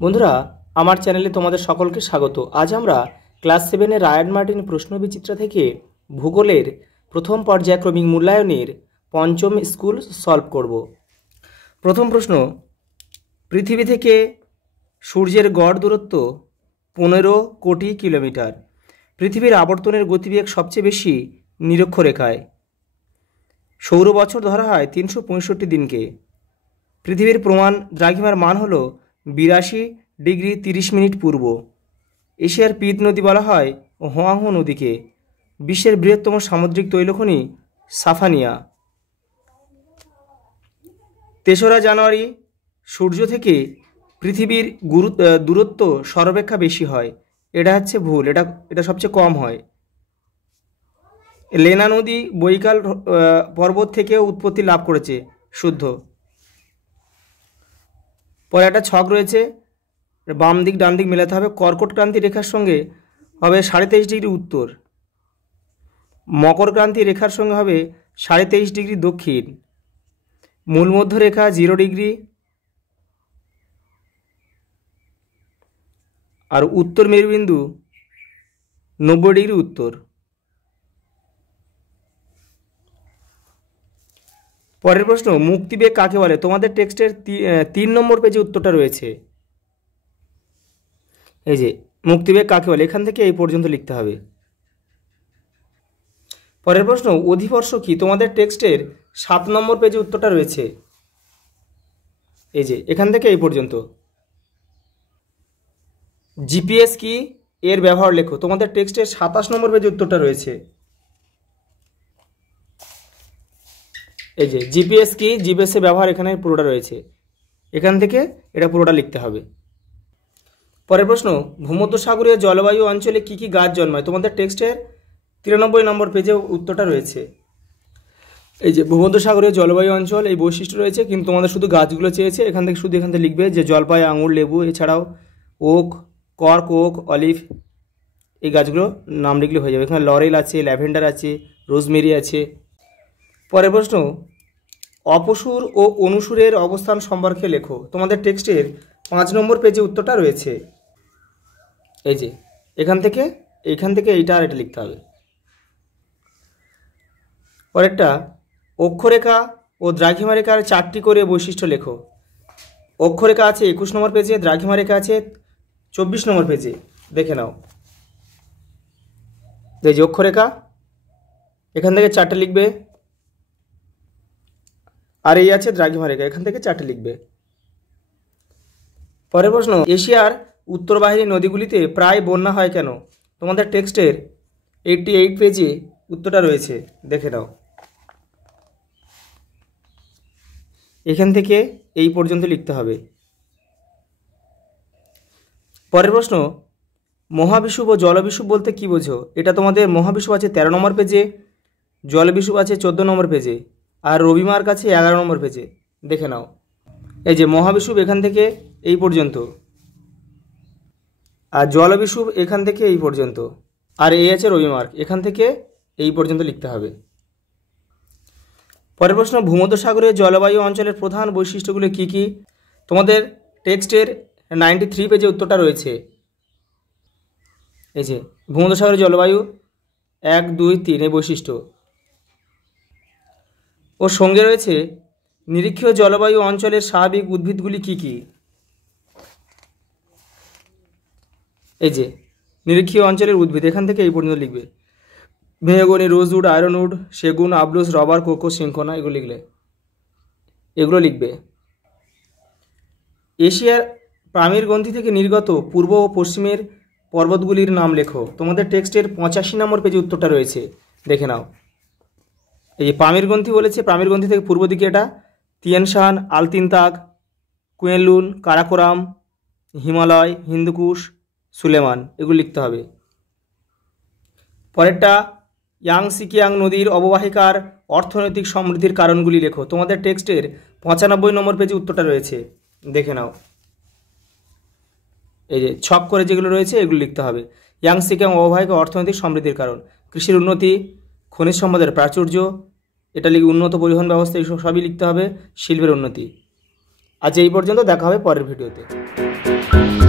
বন্ধুরা, আমার চ্যানেলে তোমাদের সকলকে স্বাগত। আজ আমরা ক্লাস 7-এর রায়ান মার্টিন প্রশ্নবিচিত্রা থেকে ভূগোলের প্রথম পর্যায়ক্রমিক মূল্যায়নের পঞ্চম স্কুল সলভ করব। প্রথম প্রশ্ন, পৃথিবী থেকে সূর্যের গড় দূরত্ব 15 কোটি কিলোমিটার। পৃথিবীর আবর্তনের গতিবেগ সবচেয়ে বেশি নিরক্ষরেখায়। সৌর বছর ধরা হয় 365 দিনকে। পৃথিবীর প্রমাণ দ্রাঘিমার মান হল 82 ডিগ্রি 30 মিনিট পূর্ব। এশিয়ার পিত নদী বলা হয় হোয়াংহো নদীকে। বিশ্বের বৃহত্তম সামুদ্রিক তৈলখনি সাফানিয়া। 3রা জানুয়ারি সূর্য থেকে পৃথিবীর দূরত্ব সর্বাপেক্ষা বেশি হয়। এটা হচ্ছে ভুল, এটা সবচেয়ে কম হয়। লেনা নদী বৈকাল পর্বত থেকেও উৎপত্তি লাভ করেছে, শুদ্ধ। পরে একটা ছক রয়েছে, বাম দিক ডান দিক মেলাতে হবে। কর্কট ক্রান্তি রেখার সঙ্গে হবে 23.5 ডিগ্রি উত্তর, মকর ক্রান্তি রেখার সঙ্গে হবে 23.5 ডিগ্রি দক্ষিণ, মূল মধ্য রেখা 0 ডিগ্রি, আর উত্তর মেরুবিন্দু 90 ডিগ্রি উত্তর। পরের প্রশ্ন, মুক্তিবেগ কাকে বলে? তোমাদের টেক্সটের 3 নম্বর পেজে উত্তরটা রয়েছে। এই যে মুক্তিবেগ কাকে বলে, এখান থেকে এই পর্যন্ত লিখতে হবে। পরের প্রশ্ন, অধিবর্ষ কি? তোমাদের টেক্সটের 7 নম্বর পেজে উত্তরটা রয়েছে। এই যে এখান থেকে এই পর্যন্ত। জিপিএস কি? এর ব্যবহার লেখো। তোমাদের টেক্সটের 27 নম্বর পেজে উত্তরটা রয়েছে। এই যে জিপিএস কি, জিপিএস এর ব্যবহার এখানে পুরোটা রয়েছে। এখান থেকে এটা পুরোটা লিখতে হবে। পরের প্রশ্ন, ভূমধ্যসাগরীয় জলবায়ু অঞ্চলে কি কি গাছ জন্মায়? তোমাদের টেক্সটের 93 নম্বর পেজে উত্তরটা রয়েছে। এই যে ভূমধ্যসাগরীয় জলবায়ু অঞ্চল, এই বৈশিষ্ট্য রয়েছে, কিন্তু তোমাদের শুধু গাছগুলো চেয়েছে। এখান থেকে লিখবে যে জলপাই, আঙুর, লেবু, এছাড়াও ওক, কর্ক, ওক, অলিভ, এই গাছগুলো নাম লিখলে হয়ে যাবে। এখানে লরেল আছে, ল্যাভেন্ডার আছে, রোজমেরি আছে। পরের প্রশ্ন, অপসুর ও অনুসুরের অবস্থান সম্পর্কে লেখো। তোমাদের টেক্সটের 5 নম্বর পেজে উত্তরটা রয়েছে। এই যে এখান থেকে এইটা আর এটা লিখতে হবে। পরেরটা, অক্ষরেখা ও দ্রাঘিমা রেখার 4টি করে বৈশিষ্ট্য লেখো। অক্ষরেখা আছে 21 নম্বর পেজে, দ্রাঘিমা রেখা আছে 24 নম্বর পেজে, দেখে নাও। এই যে অক্ষরেখা, এখান থেকে 4টে লিখবে, আর এই আছে দ্রাঘিমা রেখা, এখান থেকে 4টে লিখবে। পরের প্রশ্ন, এশিয়ার উত্তরবাহিনী নদীগুলিতে প্রায় বন্যা হয় কেন? তোমাদের টেক্সটের 88 পেজে উত্তরটা রয়েছে, দেখে নাও। এখান থেকে এই পর্যন্ত লিখতে হবে। পরের প্রশ্ন, মহাবিষুব ও জলবিষুব বলতে কি বোঝো? এটা তোমাদের মহাবিষুব আছে 13 নম্বর পেজে, জলবিষুব আছে 14 নম্বর পেজে, আর রবিমার কাছে 11 নম্বর পেজে, দেখে নাও। এই যে মহাবিষুব এখান থেকে এই পর্যন্ত, আর জলবিষুব এখান থেকে এই পর্যন্ত, আর এই আছে রবিমার্ক, এখান থেকে এই পর্যন্ত লিখতে হবে। পরের প্রশ্ন, ভূমধ্যসাগরীয় জলবায়ু অঞ্চলের প্রধান বৈশিষ্ট্যগুলি কি কি? তোমাদের টেক্সটের 93 পেজে উত্তরটা রয়েছে। এই যে ভূমধ্যসাগরীয় জলবায়ু 1, 2, 3 এই বৈশিষ্ট্য। ওর সঙ্গে রয়েছে নিরক্ষীয় জলবায়ু অঞ্চলের স্বাভাবিক উদ্ভিদগুলি কি কি? এই যে নিরক্ষীয় অঞ্চলের উদ্ভিদ, এখান থেকে এই পর্যন্ত লিখবে। মেহগনি, রোজউড, আয়রনউড, সেগুন, আবলুস, রবার, কোকো, সিংকোনা, এগুলো লিখবে। এশিয়ার পামির গ্রন্থি থেকে নির্গত পূর্ব ও পশ্চিমের পর্বতগুলির নাম লেখো। তোমাদের টেক্সটের 85 নম্বর পেজে উত্তরটা রয়েছে, দেখে নাও। এই যে পামির গ্রন্থি বলেছে, পামির গ্রন্থি থেকে পূর্ব দিকে এটা তিয়ানশান, আলতিনতাক, কুয়েনলুন, কারাকোরাম, হিমালয়, হিন্দুকুশ, সুলেমান, এগুলো লিখতে হবে। পরেরটা, ইয়াংসিকিয়াং নদীর অববাহিকার অর্থনৈতিক সমৃদ্ধির কারণগুলি লেখো। তোমাদের টেক্সটের 95 নম্বর পেজে উত্তরটা রয়েছে, দেখে নাও। এই যে ছক করে যেগুলো রয়েছে এগুলো লিখতে হবে। ইয়াংসিকিয়াং অববাহিকা অর্থনৈতিক সমৃদ্ধির কারণ, কৃষির উন্নতি, খনিজ সম্পদের প্রাচুর্য, এটা লিখে উন্নত পরিবহন ব্যবস্থা, এইসব সবই লিখতে হবে। শিল্পের উন্নতি। আজ এই পর্যন্ত, দেখা হবে পরের ভিডিওতে। ধন্যবাদ।